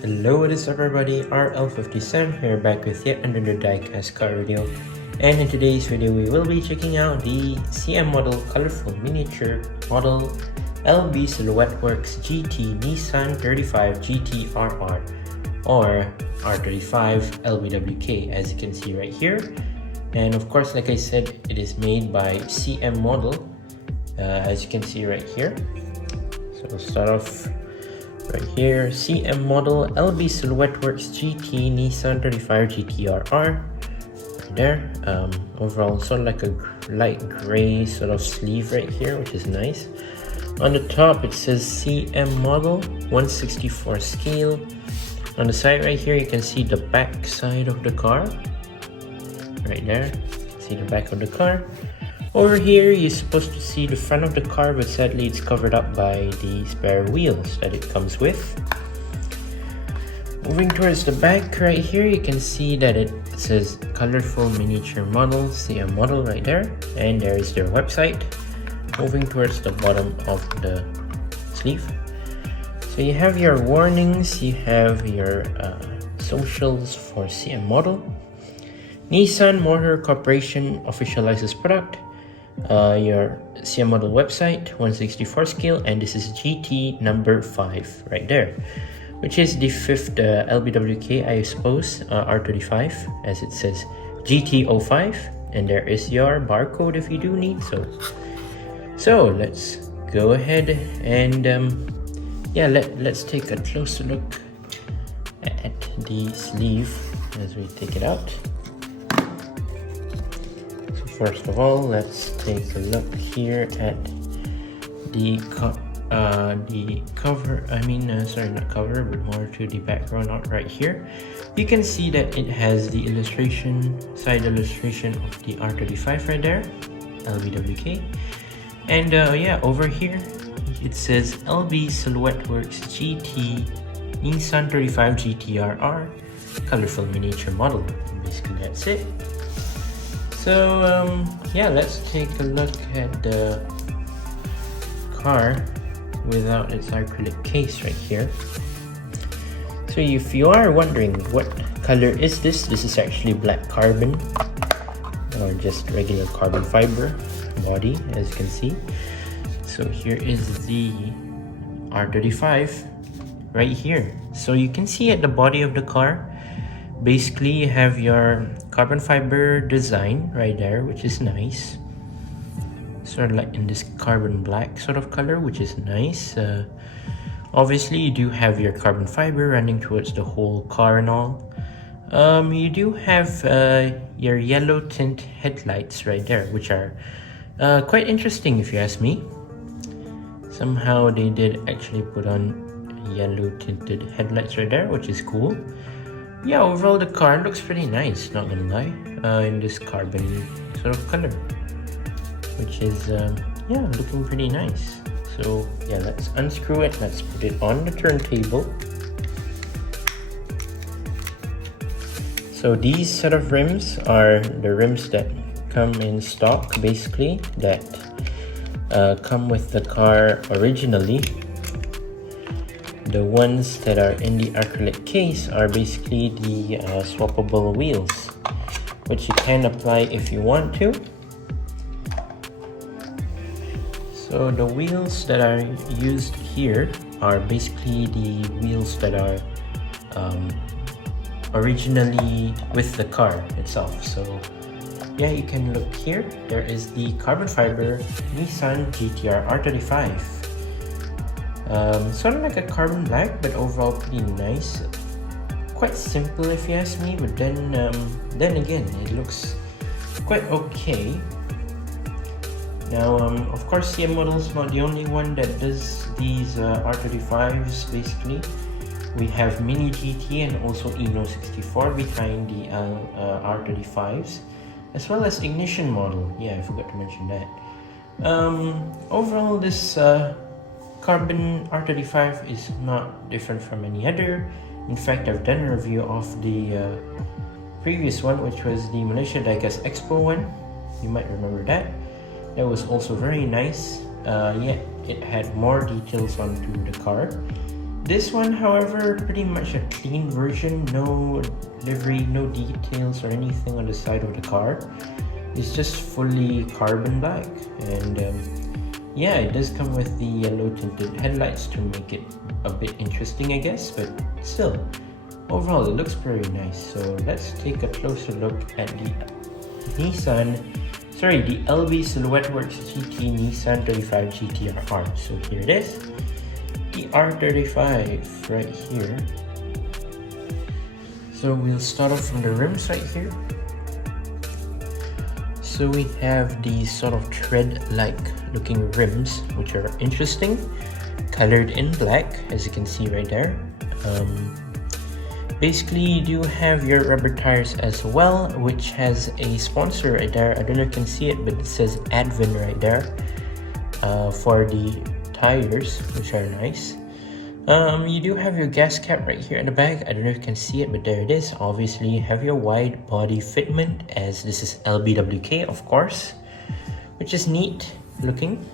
Hello, what is up everybody, RL57 here, back with yet another diecast car video. And in today's video we will be checking out the Cmmodel colorful miniature model LB Silhouette Works GT Nissan 35GT-RR or R35 LBWK, as you can see right here. And of course, like I said, it is made by Cmmodel, as you can see right here. So we'll start off right here, Cmmodel LB Silhouette Works GT Nissan 35GT-RR. Right there. Overall, sort of like a light gray sort of sleeve right here, which is nice. On the top, it says Cmmodel 1/64 scale. On the side right here, you can see the back side of the car. Right there, see the back of the car. Over here, you're supposed to see the front of the car, but sadly it's covered up by the spare wheels that it comes with. Moving towards the back right here, you can see that it says colorful miniature model, Cmmodel right there, and there is their website. Moving towards the bottom of the sleeve. So you have your warnings, you have your socials for Cmmodel. Nissan Motor Corporation officializes product. Your Cmmodel website, 1/64 scale, and this is GT number 5 right there, which is the 5th LBWK, I suppose, R35, as it says GT05, and there is your barcode if you do need so. So let's go ahead and let's take a closer look at the sleeve as we take it out. First of all, let's take a look here at the cover. Sorry, not cover, but more to the background art right here. You can see that it has the side illustration of the R35 right there, LBWK. And over here, it says LB Silhouette Works GT Nissan 35 GT-RR colorful miniature model. Basically, that's it. So let's take a look at the car without its acrylic case right here. So if you are wondering what color is this is actually black carbon, or just regular carbon fiber body, as you can see. So here is the R35 right here. So you can see at the body of the car, basically you have your carbon fiber design right there, which is nice, sort of like in this carbon black sort of color, which is nice. Obviously you do have your carbon fiber running towards the whole car and all. You do have your yellow tint headlights right there, which are quite interesting if you ask me. Somehow they did actually put on yellow tinted headlights right there, which is cool. Yeah, overall the car looks pretty nice, not gonna lie, in this carbon sort of color, which is looking pretty nice. So yeah, let's unscrew it, let's put it on the turntable. So these set of rims are the rims that come in stock, basically, that come with the car originally. The ones that are in the acrylic case are basically the swappable wheels, which you can apply if you want to. So the wheels that are used here are basically the wheels that are originally with the car itself. So yeah, you can look here. There is the carbon fiber Nissan GT-R R35. Sort of like a carbon black, but overall pretty nice. Quite simple if you ask me, but then again, it looks quite okay. Now, of course, Cmmodel is not the only one that does these R35s. Basically, we have Mini GT and also Eno 64 behind the R35s, as well as Ignition model. Yeah, I forgot to mention that. Overall, this carbon R35 is not different from any other. In fact, I've done a review of the previous one, which was the Malaysia Diecast Expo one. You might remember that. That was also very nice. Yet it had more details onto the car. This one, however, pretty much a clean version, no livery, no details or anything on the side of the car. It's just fully carbon black, and yeah, it does come with the yellow tinted headlights to make it a bit interesting, I guess, but still, overall it looks very nice. So let's take a closer look at the LB Silhouette Works GT Nissan 35GT-RR. So here it is, the R35 right here. So we'll start off from the rims right here. So we have these sort of tread-like looking rims, which are interesting, colored in black, as you can see right there. Basically, you do have your rubber tires as well, which has a sponsor right there. I don't know if you can see it, but it says Advent right there for the tires, which are nice. You do have your gas cap right here at the back. I don't know if you can see it, but there it is. Obviously, you have your wide body fitment, as this is LBWK, of course, which is neat looking.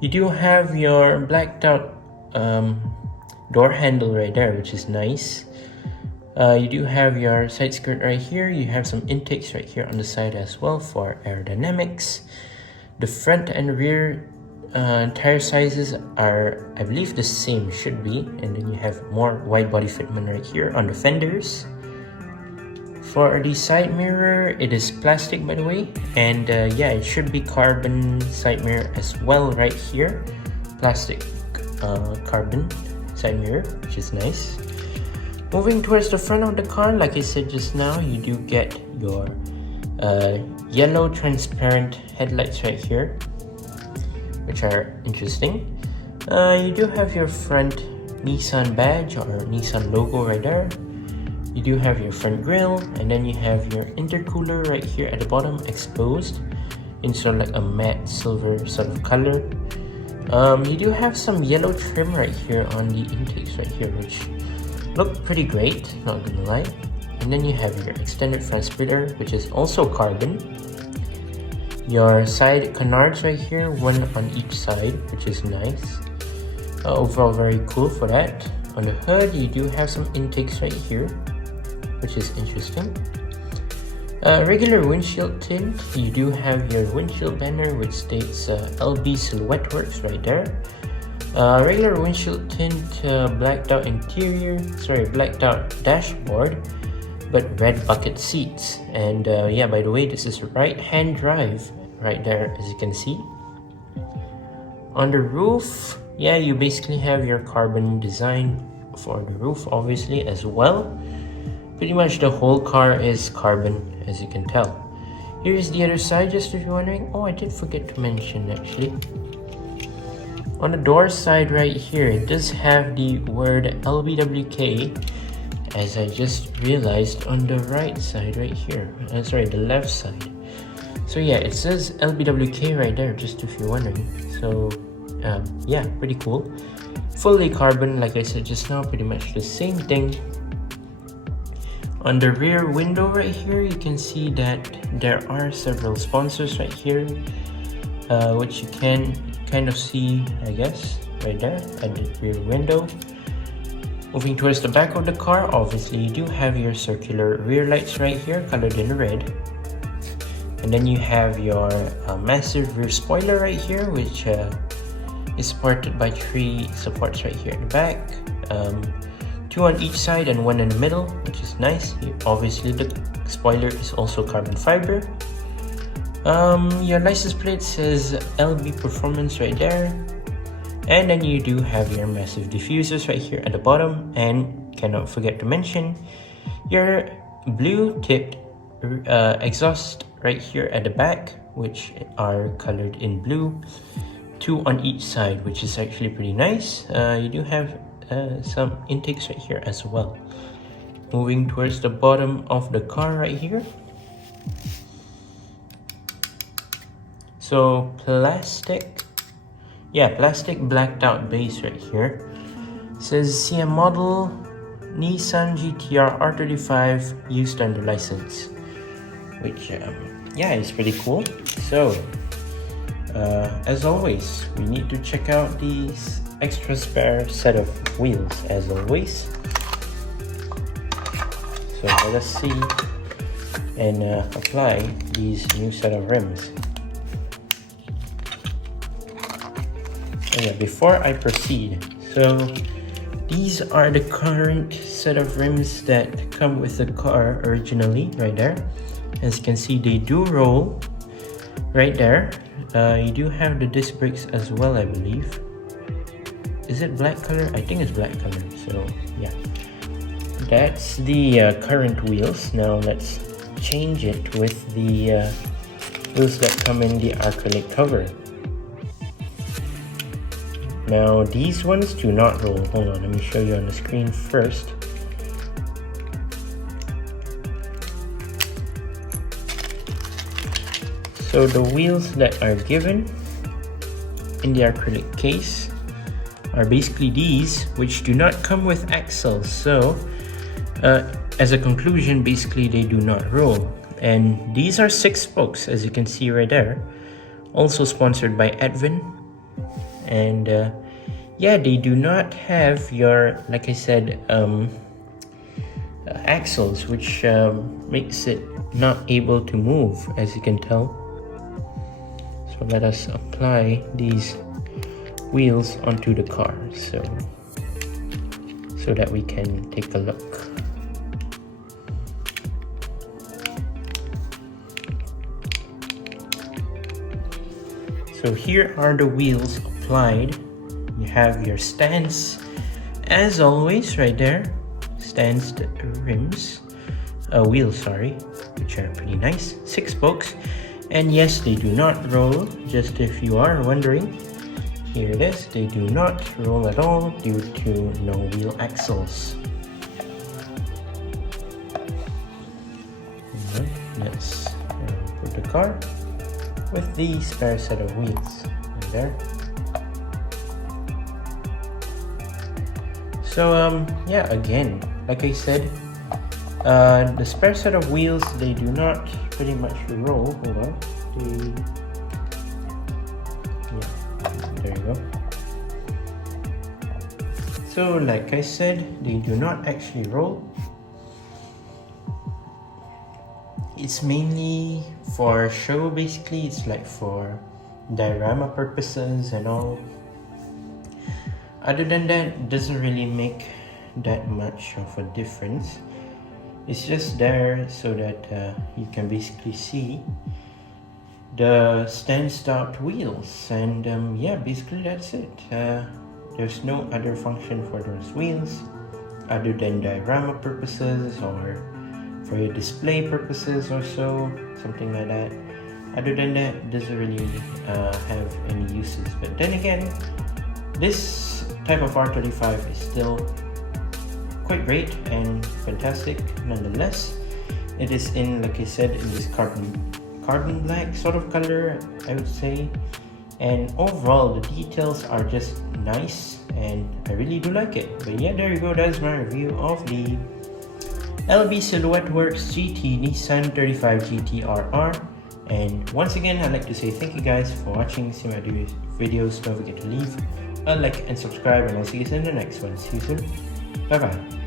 You do have your blacked out door handle right there, which is nice. You do have your side skirt right here. You have some intakes right here on the side as well for aerodynamics. The front and rear tire sizes are, I believe, the same, should be, and then you have more wide body fitment right here on the fenders. For the side mirror, it is plastic, by the way, and yeah, it should be carbon side mirror as well right here. Plastic carbon side mirror, which is nice. Moving towards the front of the car, like I said just now, you do get your yellow transparent headlights right here, which are interesting. You do have your front Nissan badge or Nissan logo right there. You do have your front grille, and then you have your intercooler right here at the bottom, exposed in sort of like a matte silver sort of color. You do have some yellow trim right here on the intakes right here, which look pretty great, not gonna lie. And then you have your extended front splitter, which is also carbon. Your side canards right here, one on each side, which is nice. Overall, very cool for that. On the hood, you do have some intakes right here, which is interesting. Regular windshield tint, you do have your windshield banner, which states LB Silhouette Works right there. Regular windshield tint, blacked out blacked out dashboard, but red bucket seats. And yeah, by the way, this is right hand drive right there, as you can see. On the roof, yeah, you basically have your carbon design for the roof, obviously, as well. Pretty much the whole car is carbon, as you can tell. Here is the other side, just if you're wondering. Oh, I did forget to mention, actually. On the door side right here, it does have the word LBWK, as I just realized, on the right side right here. The left side. So yeah, it says LBWK right there, just if you're wondering. So yeah, pretty cool. Fully carbon, like I said just now, pretty much the same thing. On the rear window right here, you can see that there are several sponsors right here, which you can kind of see, I guess, right there at the rear window. Moving towards the back of the car, obviously you do have your circular rear lights right here, colored in red. And then you have your massive rear spoiler right here, which is supported by 3 supports right here at the back. 2 on each side and 1 in the middle, which is nice. Obviously the spoiler is also carbon fiber. Your license plate says LB Performance right there. And then you do have your massive diffusers right here at the bottom, and cannot forget to mention your blue tipped exhaust right here at the back, which are colored in blue. 2 on each side, which is actually pretty nice. You do have some intakes right here as well. Moving towards the bottom of the car right here. So plastic blacked out base right here. It says Cmmodel Nissan GT-RR R35 used under license, which yeah, is pretty cool. So as always, we need to check out these extra spare set of wheels as always. So let us see and apply these new set of rims. Yeah, before I proceed, so these are the current set of rims that come with the car originally, right there. As you can see, they do roll right there. You do have the disc brakes as well, I believe. Is it black color? I think it's black color. So yeah, that's the current wheels. Now let's change it with the wheels that come in the acrylic cover. Now these ones do not roll. Hold on, let me show you on the screen first. So the wheels that are given in the acrylic case are basically these, which do not come with axles. So as a conclusion, basically they do not roll. And these are 6 spokes, as you can see right there. Also sponsored by Advin. And yeah, they do not have your, like I said, axles, which makes it not able to move, as you can tell. So let us apply these wheels onto the car so that we can take a look. So here are the wheels applied. You have your stands, as always, right there. Stands rims, wheels, sorry, which are pretty nice. 6 spokes, and yes, they do not roll. Just if you are wondering, here it is. They do not roll at all due to no wheel axles. Let's put the car with the spare set of wheels right there. So yeah, again, like I said, the spare set of wheels, they do not pretty much roll. Hold on. Yeah, there you go. So like I said, they do not actually roll. It's mainly for show, basically. It's like for diorama purposes and all. Other than that, it doesn't really make that much of a difference. It's just there so that you can basically see the stand-stopped wheels, and yeah, basically that's it. There's no other function for those wheels other than diorama purposes or for your display purposes or so, something like that. Other than that, it doesn't really have any uses. But then again, this type of R35 is still quite great and fantastic nonetheless. It is in, like I said, in this carbon black sort of color, I would say. And overall, the details are just nice and I really do like it. But yeah, there you go. That's my review of the LB Silhouette Works GT Nissan 35GT-RR. And once again, I'd like to say thank you guys for watching. See my videos. Don't forget to leave a like and subscribe, and I'll see you in the next one. See you soon. Bye bye.